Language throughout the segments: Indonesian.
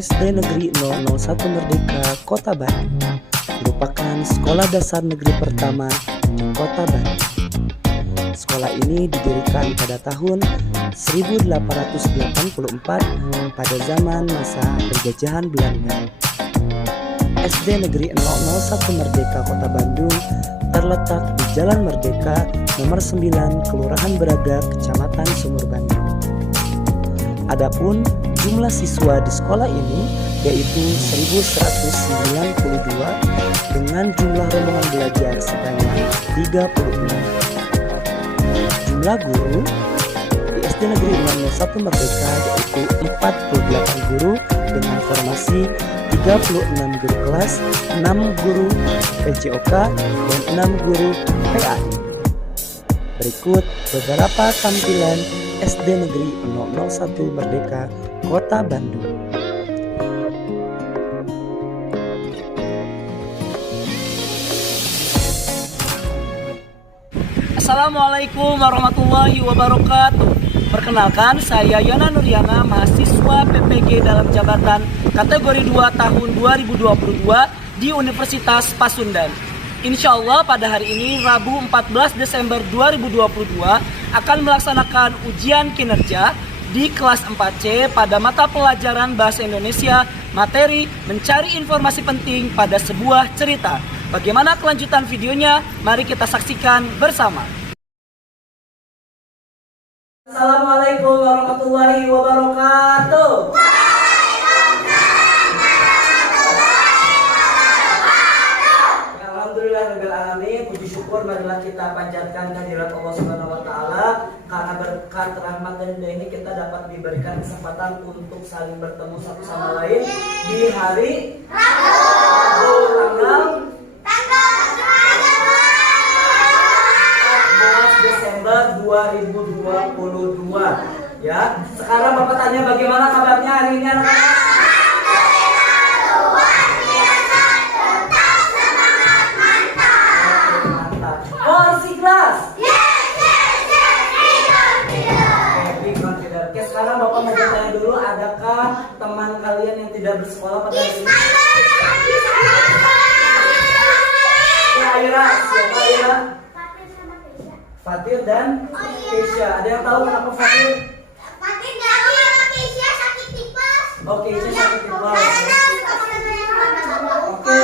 SD Negeri 001 Merdeka, Kota Bandung merupakan sekolah dasar negeri pertama di Kota Bandung. Sekolah ini didirikan pada tahun 1884 pada zaman masa penjajahan Belanda. SD Negeri 001 Merdeka Kota Bandung terletak di Jalan Merdeka nomor 9, Kelurahan Braga, Kecamatan Sumur Bandung. Adapun jumlah siswa di sekolah ini yaitu 1192 dengan jumlah rombongan belajar sebanyak 36. Jumlah guru di SD Negeri 001 Merdeka yaitu 48 guru dengan formasi 36 guru kelas, 6 guru PJOK, dan 6 guru PAI. Berikut beberapa tampilan SD Negeri 001 Merdeka, Kota Bandung. Assalamualaikum warahmatullahi wabarakatuh. Perkenalkan, saya Yana Nuriana, mahasiswa PPG dalam jabatan kategori 2 tahun 2022 di Universitas Pasundan. Insya Allah pada hari ini Rabu 14 Desember 2022 akan melaksanakan ujian kinerja di kelas 4C pada mata pelajaran Bahasa Indonesia materi mencari informasi penting pada sebuah cerita. Bagaimana kelanjutan videonya? Mari kita saksikan bersama. Assalamualaikum warahmatullahi wabarakatuh. Alhamdulillahirrahmanirrahim. Puji syukur marilah kita panjatkan kehadirat Allah Subhanahu wa taala karena berkat rahmat dan hidayah ini kita dapat diberikan kesempatan untuk saling bertemu satu sama lain di hari Rabu tanggal 14 Desember 2022 ya. Sekarang Bapak tanya bagaimana kabarnya hari ini anak-anak? Sekarang Bapak mau bertanya dulu, adakah teman kalian yang tidak bersekolah pada hari ini? Ya, Aira, siapa Aira? Fatir dan Keisha. Ada yang tahu kenapa Fatir? Fatir sama Keisha sakit tipes. Oh, Keisha sakit tipes. Oke,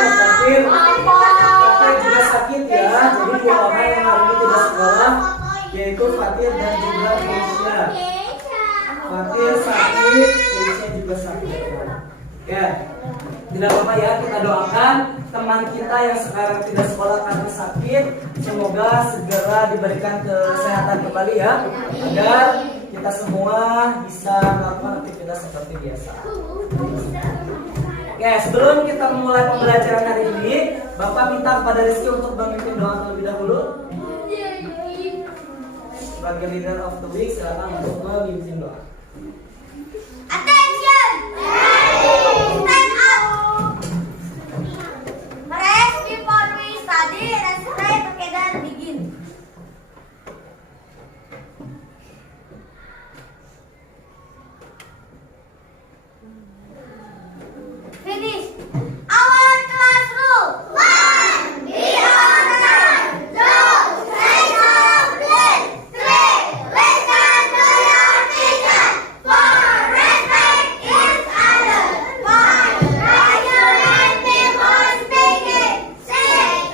Fatir juga sakit ya. Jadi dua orang yang hari ini tidak sekolah, yaitu Fatir dan juga Keisha. Fatir sakit, Keisha juga sakit. Ya, tidak apa-apa ya, kita doakan teman kita yang sekarang tidak sekolah karena sakit, semoga segera diberikan kesehatan kembali ya, agar kita semua bisa melakukan aktivitas seperti biasa. Oke, sebelum kita memulai pembelajaran hari ini, Bapak minta kepada Rizky untuk memimpin doa terlebih dahulu. Sebagai leader of the week, silakan untuk memimpin doa. Attention! Stand up! Rest before we study. Let's pray together. Begin. Finish. Our class rule. 1. Be organized. 2. Say something. 3. Listen to your teacher. 4. Respect each other. 5. Raise your hand before speaking. 6.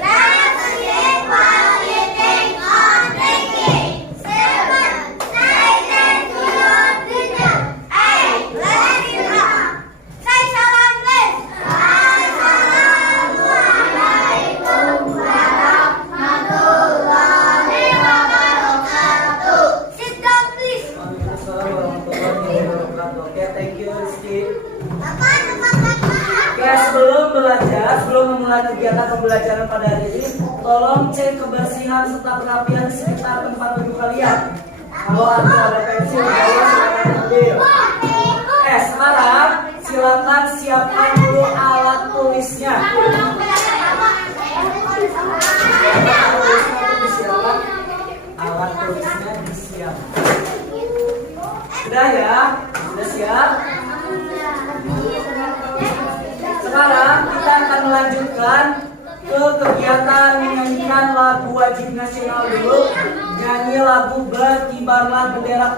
Let's sit while eating or drinking. 7. Say thanks to your teacher. 8. Let's talk. Say salam please. Assalamualaikum warahmatullahi wabarakatuh. Sit down please. Oke, thank you Rizky. Bapak, bapak. Oke, sebelum memulai kegiatan pembelajaran pada hari ini, tolong cek kebersihan serta kerapian di sekitar tempat duduk kalian. Kalau ada pensil, silakan ambil. Sekarang silakan siapkan dulu alat tulisnya. Alat tulisnya disiapkan. Sudah ya? Sudah siap? melanjutkan ke kegiatan menyanyikan lagu wajib nasional dulu. Nyanyi lagu Berkibarlah Bendera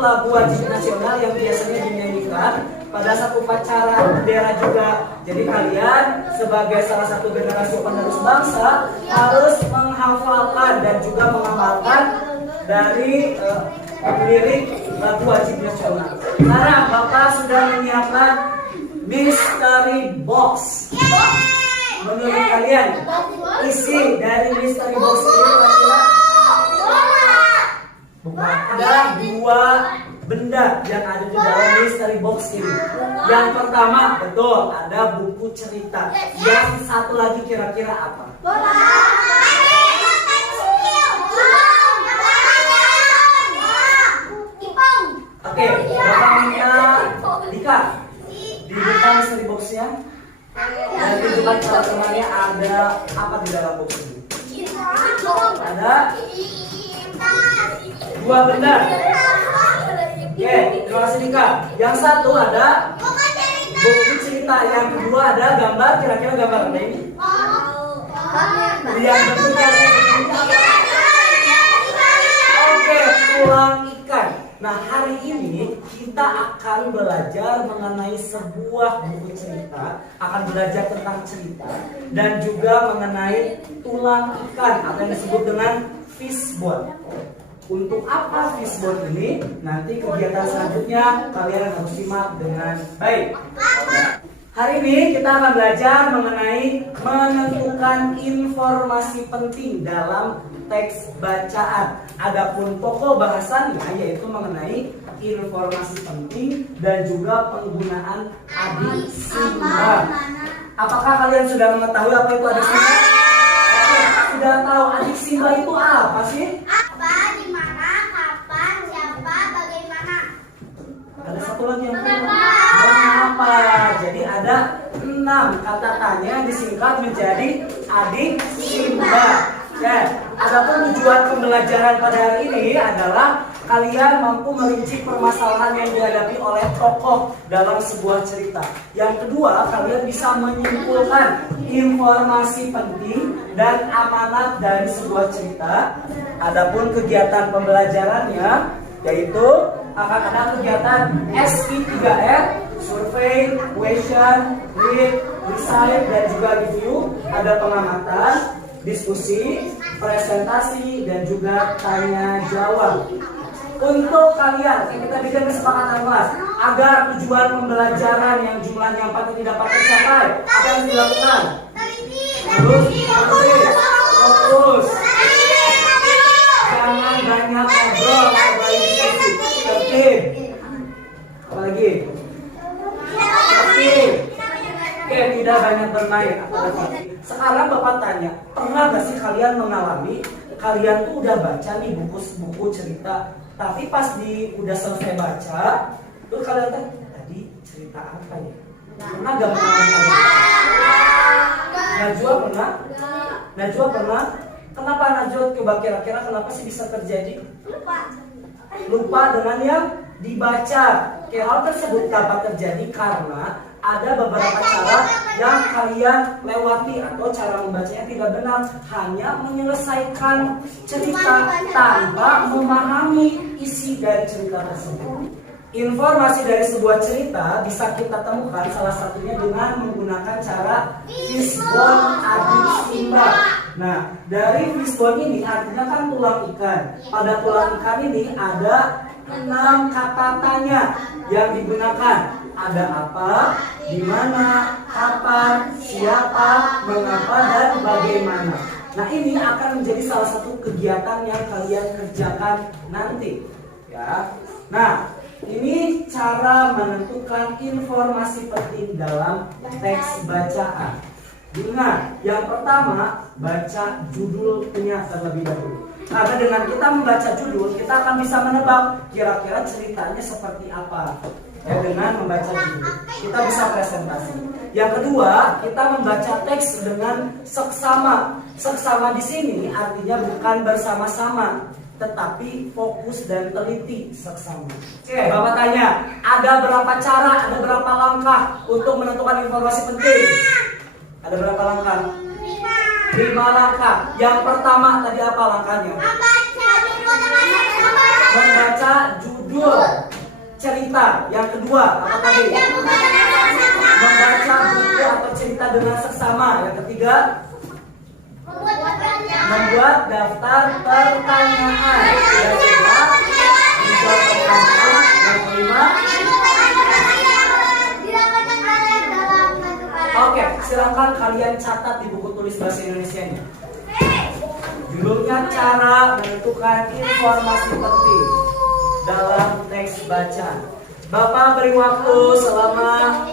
lagu wajib nasional yang biasanya dinyanyikan pada saat upacara bendera juga. Jadi kalian sebagai salah satu generasi penerus bangsa harus menghafalkan dan juga mengamalkan dari lirik lagu wajib nasional. Sekarang Bapak sudah menyiapkan mystery box. Menurut kalian isi dari mystery box ini kira-kira ada dua benda yang ada di dalam mystery box ini. Yang pertama, betul, ada buku cerita. Yang satu lagi kira-kira apa? Oke, Bapak minta Dika dibuka mystery boxnya dan tunjukkan cara temannya ada apa di dalam box ini. Ada dua benda. Oke, terima kasih Dika. Yang satu ada buku cerita, yang kedua ada gambar. Kira-kira gambar apa ini? Yang bentuknya oke, tulang ikan. Nah, hari ini kita akan belajar mengenai sebuah buku cerita, akan belajar tentang cerita dan juga mengenai tulang ikan atau yang disebut dengan fishbone. Untuk apa fishbone ini? Nanti kegiatan selanjutnya kalian harus simak dengan baik. Hari ini kita akan belajar mengenai menentukan informasi penting dalam teks bacaan. Adapun pokok bahasannya yaitu mengenai informasi penting dan juga penggunaan adisimba. Apakah kalian sudah mengetahui apa itu adisimba? Sudah tahu adisimba itu apa sih? Apa, di mana, kapan, siapa, bagaimana. Ada satu lagi yang mengapa. Jadi ada 6 kata tanya yang disingkat menjadi adisimba. Ya, adapun tujuan pembelajaran pada hari ini adalah kalian mampu merinci permasalahan yang dihadapi oleh tokoh dalam sebuah cerita. Yang kedua, kalian bisa menyimpulkan informasi penting dan amanat dari sebuah cerita. Adapun kegiatan pembelajarannya yaitu akan ada kegiatan SI3R, survei, question, read, recite, dan juga review. Ada pengamatan, diskusi, presentasi, dan juga tanya jawab. Untuk kalian, kita bikin kesepakatan kelas agar tujuan pembelajaran yang jumlahnya 4 ini dapat tercapai, apa yang dilakukan? Terus, fokus, jangan banyak ngobrol, terbaik diskusi, tertib. Apa lagi? Tertib. Oke, tidak banyak bermain. Sekarang Bapak tanya, pernah gak sih kalian mengalami kalian tuh udah baca nih buku cerita, tapi pas udah selesai baca, tuh kalian tadi cerita apa ya? Pernah gak mengalami? Najwa pernah? Najwa pernah? Kenapa Najwa? Coba kira-kira kenapa sih bisa terjadi? Lupa dengan yang dibaca. Hal tersebut dapat terjadi karena ada beberapa cara yang kalian lewati atau cara membacanya tidak benar, hanya menyelesaikan cerita tanpa memahami isi dari cerita tersebut. Informasi dari sebuah cerita bisa kita temukan salah satunya dengan menggunakan cara fishbone adisimba. Nah, dari fishbone ini artinya kan tulang ikan. Pada tulang ikan ini ada 6 kata tanya yang digunakan. ada apa, di mana, kapan, siapa, mengapa, dan bagaimana. Nah, ini akan menjadi salah satu kegiatan yang kalian kerjakan nanti, ya. Nah, ini cara menentukan informasi penting dalam teks bacaan. Ingat, yang pertama baca judulnya terlebih dahulu. Karena dengan kita membaca judul, kita akan bisa menebak kira-kira ceritanya seperti apa. Ya, dengan membaca judul, kita bisa presentasi. Yang kedua, kita membaca teks dengan seksama. Seksama di sini artinya bukan bersama-sama, tetapi fokus dan teliti seksama. Oke, Bapak tanya, ada berapa cara, ada berapa langkah untuk menentukan informasi penting? Ada berapa langkah? 5 langkah. Yang pertama tadi apa langkahnya? Membaca judul cerita. Yang kedua apa tadi? Membaca buku atau cerita dengan seksama. Yang ketiga, membuat daftar pertanyaan. Yang kelima, menjawab pertanyaan. Yang kelima, oke, silakan kalian catat di buku tulis bahasa Indonesianya. Judulnya cara menentukan informasi penting dalam teks bacaan. Bapak beri waktu selama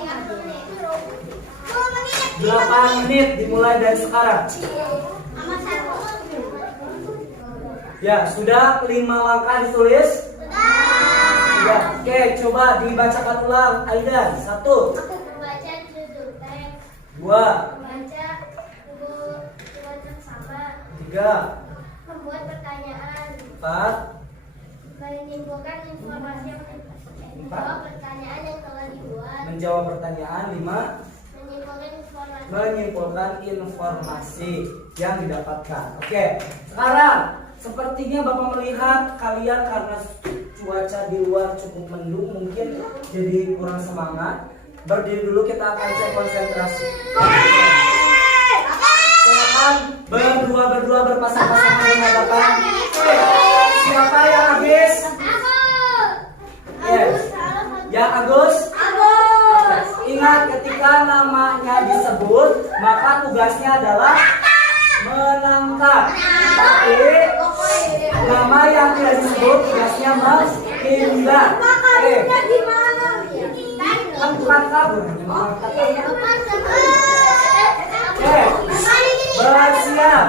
8 menit dimulai dari sekarang. Ya, sudah 5 langkah ditulis? Ya, oke, coba dibacakan ulang. Aidan, 1, 2, 3, membuat pertanyaan, 4, menyimpulkan informasi yang menjawab pertanyaan yang telah dibuat, menjawab pertanyaan, 5, menyimpulkan informasi. menyimpulkan informasi yang didapatkan. Oke, sekarang sepertinya Bapak melihat kalian karena cuaca di luar cukup mendung, mungkin jadi kurang semangat. Berdiri dulu, kita akan cek konsentrasi. Silakan berdua berpasang-pasangan menghadapkan. Siapa yang habis? Yes. Yang Agus? Ingat, ketika namanya disebut, maka tugasnya adalah menangkap. Tapi nama yang tidak disebut tugasnya menghindar. Kan bukan kabur. Bersiap.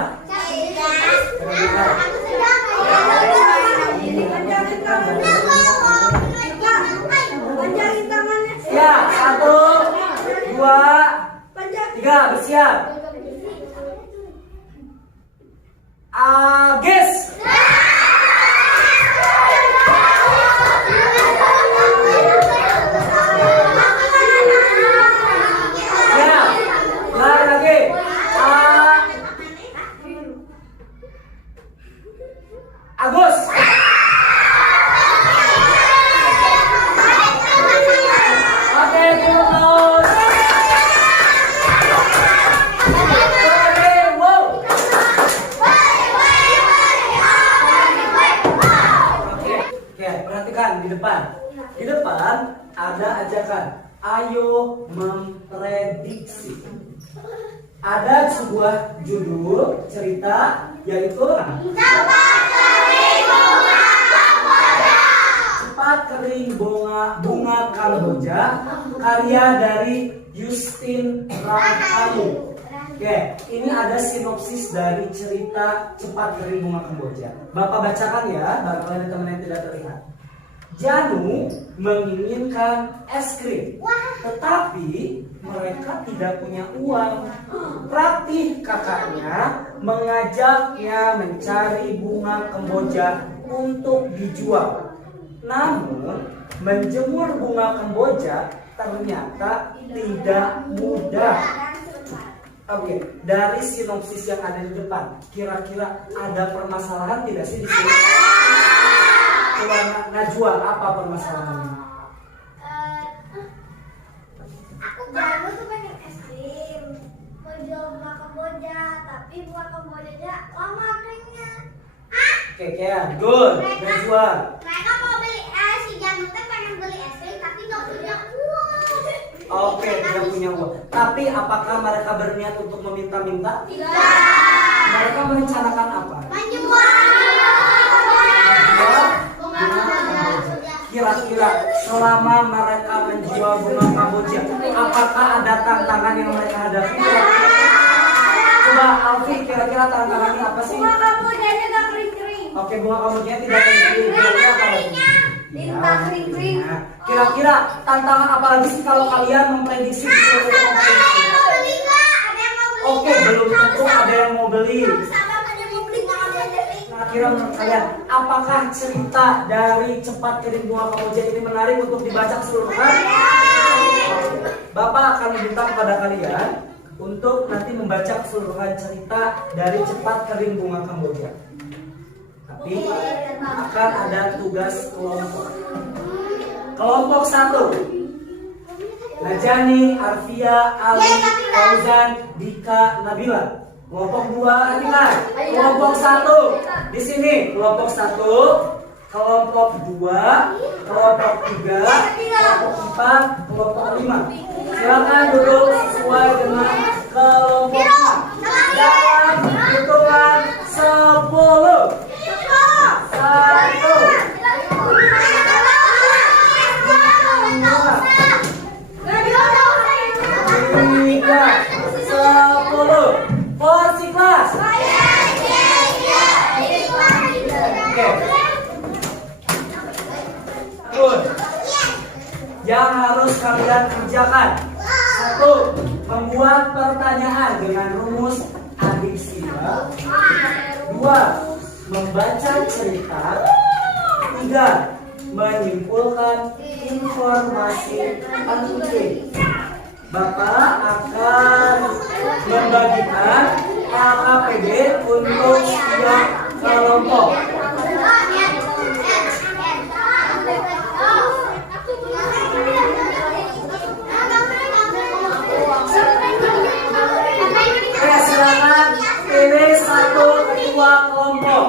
Ya, 1, 2, 3, bersiap. Agis. Ya, lari lagi. Agus. Oke, close. Oke, perhatikan di depan. Di depan ada ajakan, ayo memprediksi. Ada sebuah judul cerita yaitu Cepat Kering Bunga Kamboja, karya dari Justin Rangkamu. Oke, ini ada sinopsis dari cerita Cepat Kering Bunga Kamboja. Bapak bacakan ya, barangkali ada teman yang tidak terlihat. Janu menginginkan es krim, tetapi mereka tidak punya uang. Ratih kakaknya mengajaknya mencari bunga kemboja untuk dijual. Namun menjemur bunga kemboja ternyata tidak mudah. Oke, dari sinopsis yang ada di depan, kira-kira ada permasalahan tidak sih di sini? Najwa, apa permasalahannya? Janu tuh pengen es krim, mau jual bunga kemboja, tapi bunga kembojanya lama keringnya. Oke, good, Najwa. Mereka mau beli es, si Janu tuh pengen beli es krim, tapi nggak punya uang. Oke, tidak punya uang. Tapi apakah mereka berniat untuk meminta-minta? Tidak. Mereka merencanakan apa? Kira-kira selama mereka menjual bunga kamboja, apakah ada tantangan yang mereka hadapi? Coba Alfi, kira-kira tantangannya apa sih? Bunga kambojanya gak kering-kering. Oke, bunga kamboja tidak kering. Kira-kira apa lagi? Lintah kering-kering. Nah, kira-kira tantangan apa lagi sih kalau kalian memprediksi sesuatu yang memprediksi? Oke, belum tentu ada yang mau beli. Nah, kira menurut kalian, apakah cerita dari cepat kering bunga kamboja ini menarik untuk dibaca keseluruhan? Bapak akan meminta kepada kalian untuk nanti membaca keseluruhan cerita dari cepat kering bunga kamboja. Tapi akan ada tugas kelompok. Kelompok 1. Najani, Arfia, Ali, Fauzan, Dika, Nabila. Kelompok 2, ingat. Kelompok 1 di sini. Kelompok 1, kelompok 2, kelompok 3, kelompok 4, kelompok 5. Silakan duduk sesuai dengan kelompoknya. Dalam hitungan 10. 10. Porsi kelas. Oke. Good. Yang harus kalian kerjakan. 1. Membuat pertanyaan dengan rumus adiksi. 2. Membaca cerita. 3. Menyimpulkan informasi penting. Bapak akan membagikan LKPD untuk setiap kelompok. Oke, silakan pilih satu ketua kelompok.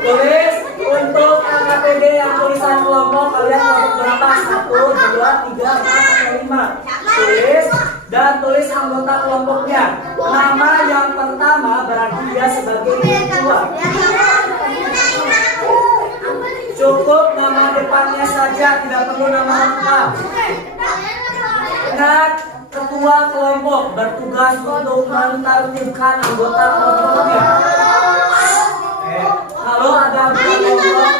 Tulis untuk LKPD yang tulisan kelompok kalian kelompok berapa? 1, 2, 3, 4, 5. Tulis dan tulis anggota kelompoknya. Nama yang pertama berarti dia sebagai ketua. Cukup nama depannya saja, tidak perlu nama lengkap. Ingat, ketua kelompok bertugas untuk menertibkan anggota kelompoknya. Kalau ada kelompok,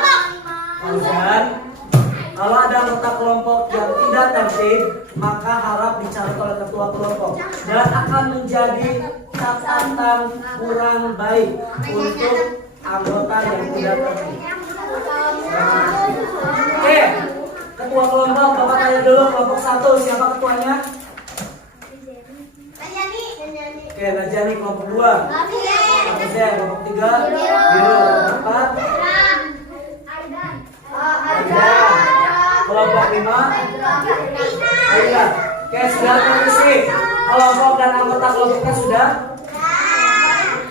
kalau ada anggota kelompok yang tidak tertib, maka harap dicatat oleh ketua kelompok dan akan menjadi catatan kurang baik untuk anggota yang tidak tertib. Oke, ketua kelompok, Bapak tanya dulu kelompok 1 siapa ketuanya? Oke, Najani kelompok 2. Kelompok 3, Biru. Kelompok 4, Aida. Kelompok 5, Aida. Oke, sudah terisi kelompok dan anggota kelompoknya sudah.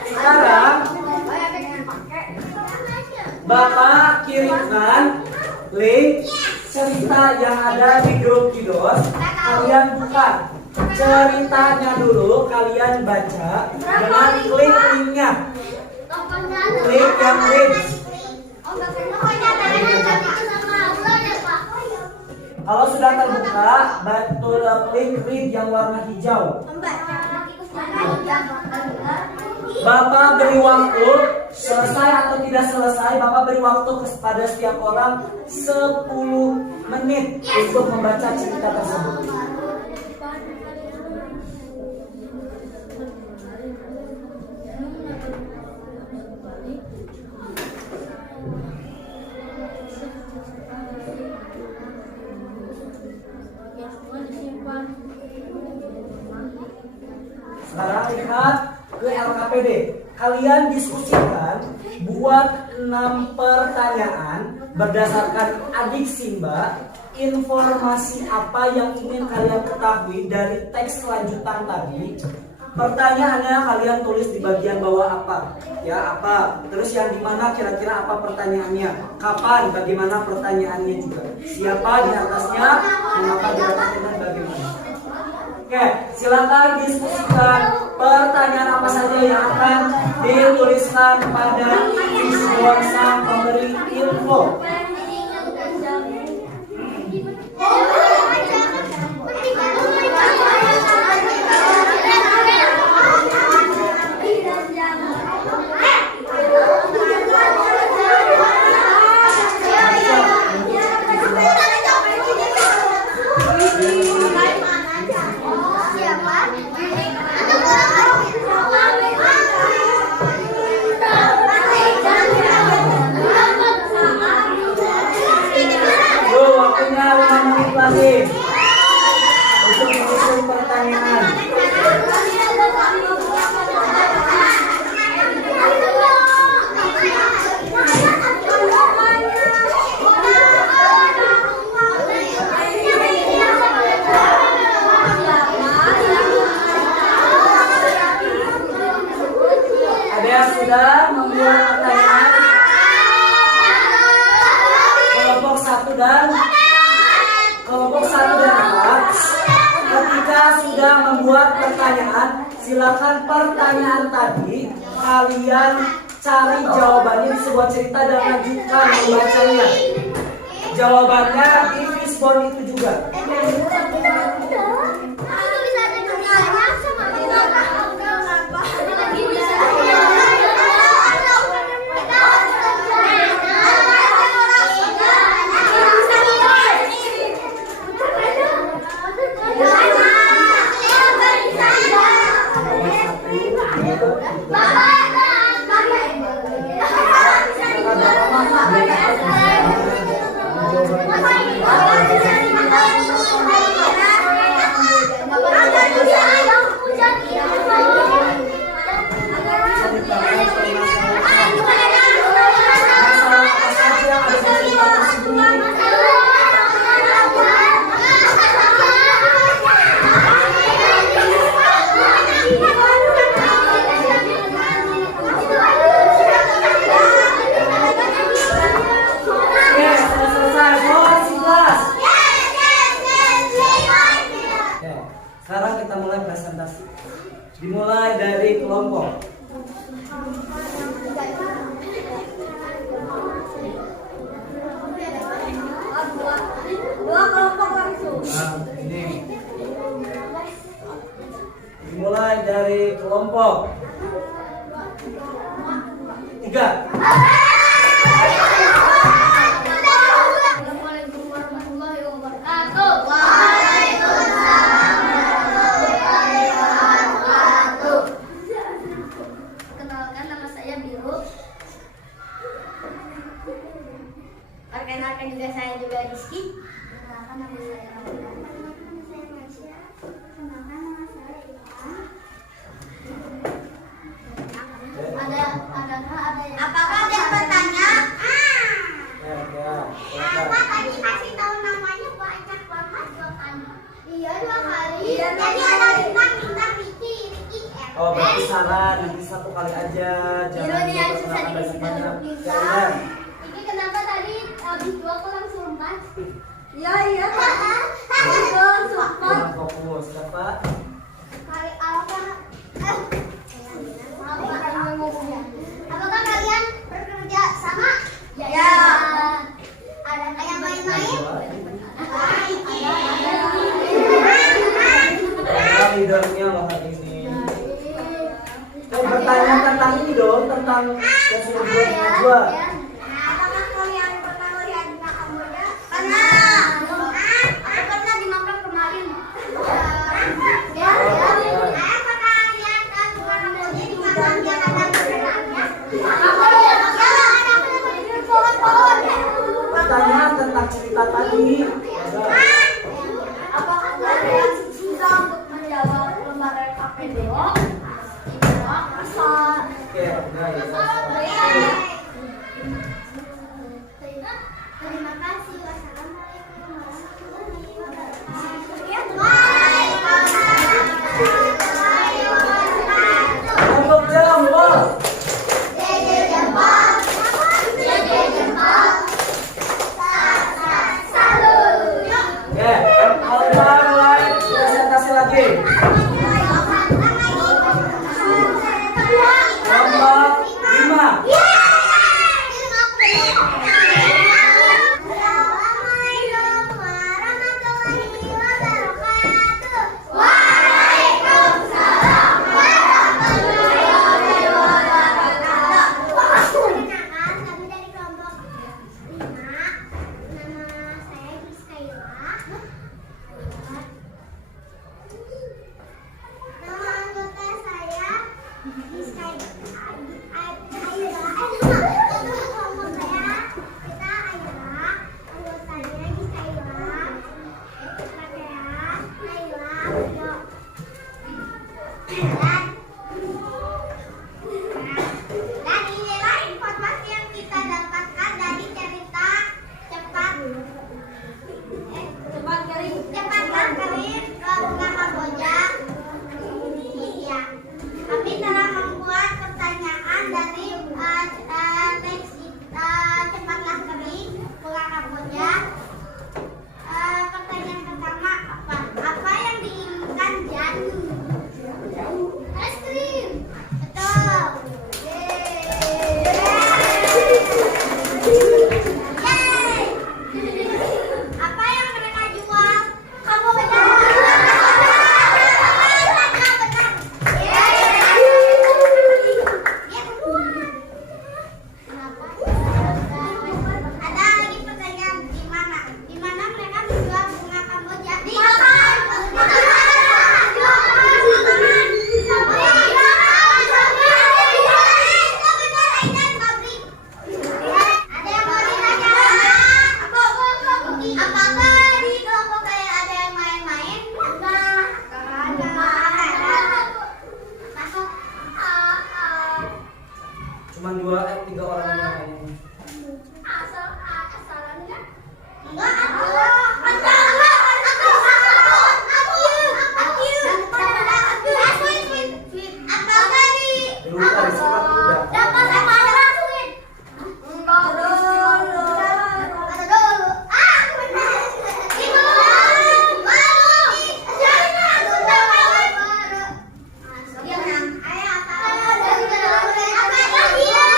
Sekarang Bapak kirimkan link cerita yang ada di grup Kidos. Kalian buka ceritanya dulu, kalian baca dengan klik linknya. Klik yang link. Kalau sudah terbuka, betul klik read yang warna hijau. Bapak beri waktu, selesai atau tidak selesai, Bapak beri waktu kepada setiap orang 10 menit untuk membaca cerita tersebut. Sekarang lihat ke LKPD. Kalian diskusikan, buat 6 pertanyaan berdasarkan adiksi Mbak. Informasi apa yang ingin kalian ketahui dari teks lanjutan tadi? Pertanyaannya kalian tulis di bagian bawah apa? Ya, apa? Terus yang di mana kira-kira apa pertanyaannya? Kapan? Bagaimana pertanyaannya juga? Siapa di atasnya? Mengapa di atasnya dan bagaimana? Oke, silakan diskusikan pertanyaan apa saja yang akan dituliskan pada visual sang pemberi info. Untuk menyusun pertanyaan. Ada yang sudah membuat pertanyaan? Kelompok 1 dan 4. Ketika sudah membuat pertanyaan, silakan pertanyaan tadi kalian cari jawabannya di sebuah cerita dan lanjutkan membacanya. Jawabannya di fishbone itu juga. Sekarang kita mulai presentasi. Dimulai dari kelompok. Dua kelompok langsung. Nah, ini. Dimulai dari kelompok 3. Assalamualaikum warahmatullahi wabarakatuh. Kenalkan, nama saya Biru. Perkenalkan juga saya Rizky. Kenalkan, nama saya Ramadhan. Nama saya Masya. Kenalkan, nama saya Ilham. Apakah ada yang bertanya? Apa tadi kasih tahu namanya banyak banget 2 kali? Iya, 2 kali. Jadi ada bintang Ricky M. Oh, berarti salah. Nanti 1 kali aja. Jangan diperkenalkan banyak-banyak. Jangan. Ini kenapa tadi habis 2 kok langsung 4? Iya. Habis 2 langsung 4. Jangan fokus, Bapak. Kali apa? Apakah kalian bekerja sama? Ya. Ada kayak main-main? Ada leadernya loh hari ini. Bertanya tentang ini dong, tentang yang sudah buat. Apakah kalian pernah melihat bintang Kamboja? Pernah. Aku pernah dimakan kemarin. Ya. Apakah kalian kan bukan Kamboja dimakan dia ada benerannya? Pertanyaan tentang cerita tadi. Apakah kalian susah untuk menjawab lembaran KPDO? Tidak, masa. Oke, udah ya. Dan inilah informasi yang kita dapatkan dari cerita cepat kering ke bunga kamboja. Iya. Kami telah membuat pertanyaan dari teks cepatlah kering bunga kamboja. Pertanyaan pertama apa? Apa yang diinginkan Jani? Es krim. Betul. Yeay. Apa yang mereka jual? Kamu benar. Benar. Dia keluar. Kenapa? Ada lagi pertanyaan di mana? Di mana mereka menjual bunga kamboja? Di pasar. Ada yang mau ditanya? Apakah di kelompok kalian ada yang main-main? Enggak. Masuk. Cuma 3 orang yang main. Asalannya? Enggak. Apakah di Lupa di surat udah. dapat apa ada sweet? Enggak dulu. Ada dulu. Benar. Itu baru. Jangan baru. Dia menang. Ayo apa dia?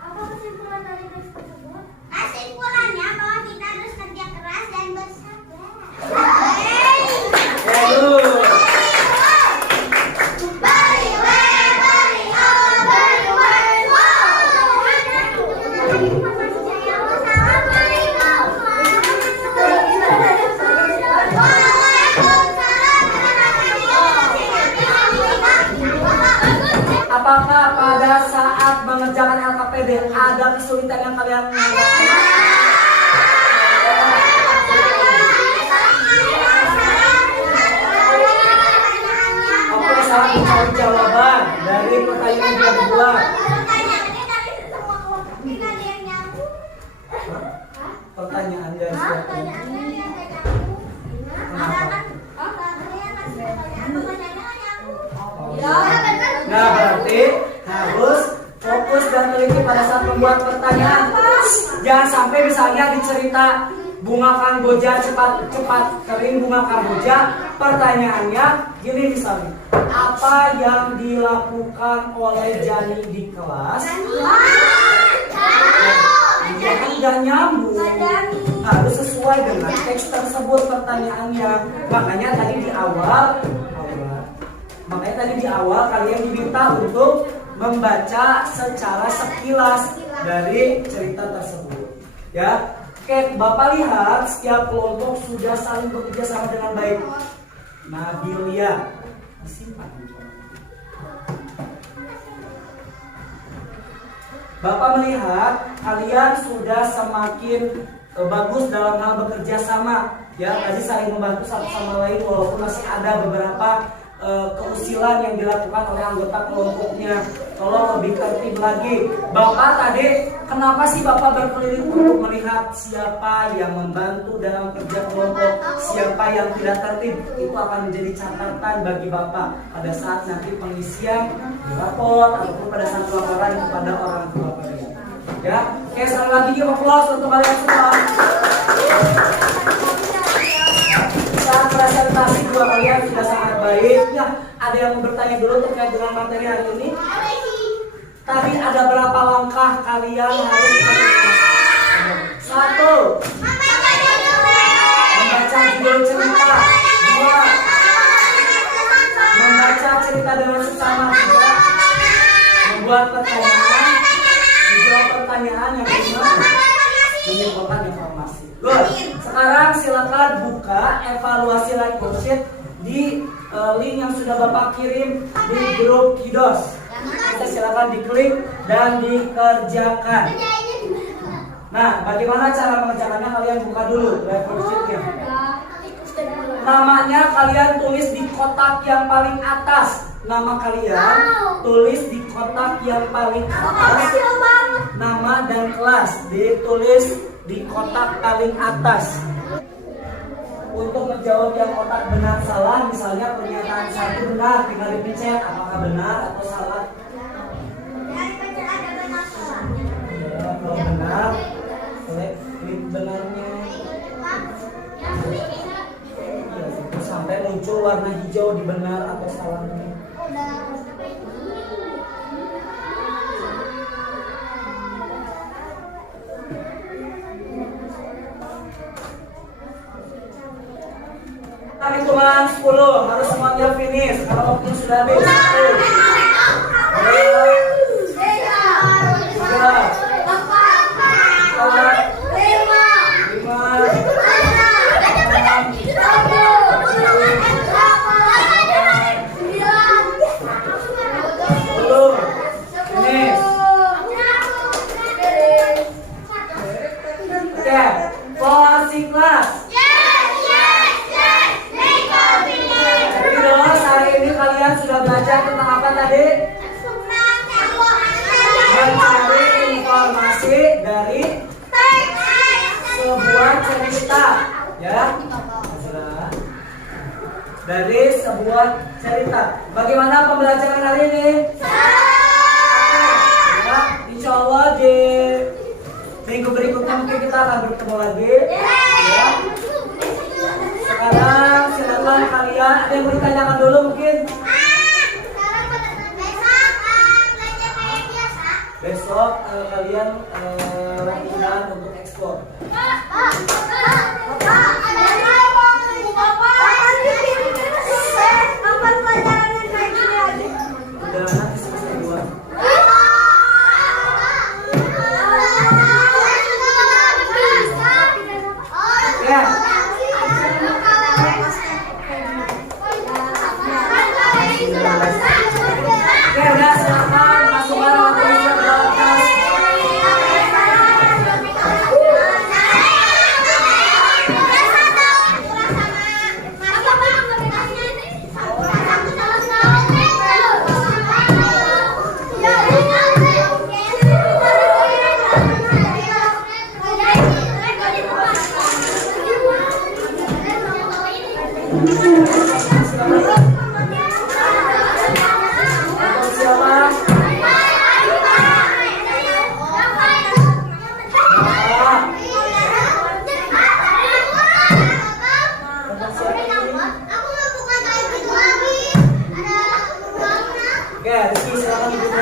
Apa kesimpulan dari tes tersebut? Kesimpulannya bahwa kita harus kerja keras dan bersabar. Apakah pada saat mengerjakan LKPD ada kesulitan yang kalian Oke, salah mencari jawaban dari pertanyaan yang kedua. Pertanyaannya dari semua kelompok kita ada yang nyambung. Pertanyaan dari siapa? Pertanyaannya yang gak nyambung. Ada kan? Kalian kasih pertanyaan, pertanyaannya gak nyambung. Ya, benar. Nah, berarti harus fokus dan teliti pada saat membuat pertanyaan. Jangan sampai misalnya di cerita bunga kamboja cepat kering bunga kamboja, pertanyaannya gini misalnya, apa yang dilakukan oleh Jani di kelas? Jangan nggak nyambung, harus sesuai dengan teks tersebut pertanyaannya. Makanya tadi di awal kalian diminta untuk membaca secara sekilas dari cerita tersebut. Ya, oke, Bapak lihat setiap kelompok sudah saling bekerja sama dengan baik. Nabilia, disimpan. Bapak melihat kalian sudah semakin bagus dalam hal bekerja sama. Ya, tadi saling membantu satu sama lain walaupun masih ada beberapa keusilan yang dilakukan oleh anggota kelompoknya. Tolong lebih tertib lagi. Bapak tadi, kenapa sih Bapak berkeliling untuk melihat siapa yang membantu dalam kerja kelompok, siapa yang tidak tertib? Itu akan menjadi catatan bagi Bapak pada saat nanti pengisian di rapor ataupun pada saat laporan kepada orang tua kalian. Ya, oke, sekali lagi give applause untuk kalian semua. Saat presentasi dua kalian sudah sangat baik. Ya, ada yang mau bertanya dulu terkait dengan materi hari ini? Tadi ada berapa langkah kalian harus satu, membaca judul cerita. Dua, membaca cerita dengan sesama. Tiga, membuat pertanyaan. Menjawab pertanyaan. Yang kelima, menyimpulkan informasi. Good. Sekarang silakan buka evaluasi like worksheet di link yang sudah Bapak kirim di grup Kidos. Silakan diklik dan dikerjakan. Nah, bagaimana cara mengerjakannya? Kalian buka dulu like worksheetnya. Namanya kalian tulis di kotak yang paling atas. Nama kalian tulis di kotak yang paling atas. Nama dan kelas ditulis di kotak paling atas. Untuk menjawab yang kotak benar salah, misalnya pernyataan satu benar, tinggal dipencet apakah benar atau salah. Ya, kalau benar, klik benarnya. Ya, sampai muncul warna hijau di benar atau salahnya. Hitungan 10 harus semuanya finish. Kalau waktu sudah habis. 'Ya, dari sebuah cerita. Bagaimana pembelajaran hari ini? Ya, insya Allah di minggu berikutnya mungkin kita akan bertemu lagi. Ya. Sekarang silakan kalian, ada yang mau ditanyakan dulu mungkin? Besok kalian latihan untuk ekspor. Udah nanti selesai dua. Ya. Oke, udah silakan masuk barang atau bisa berangkat. Oke, Rizky silakan duduk.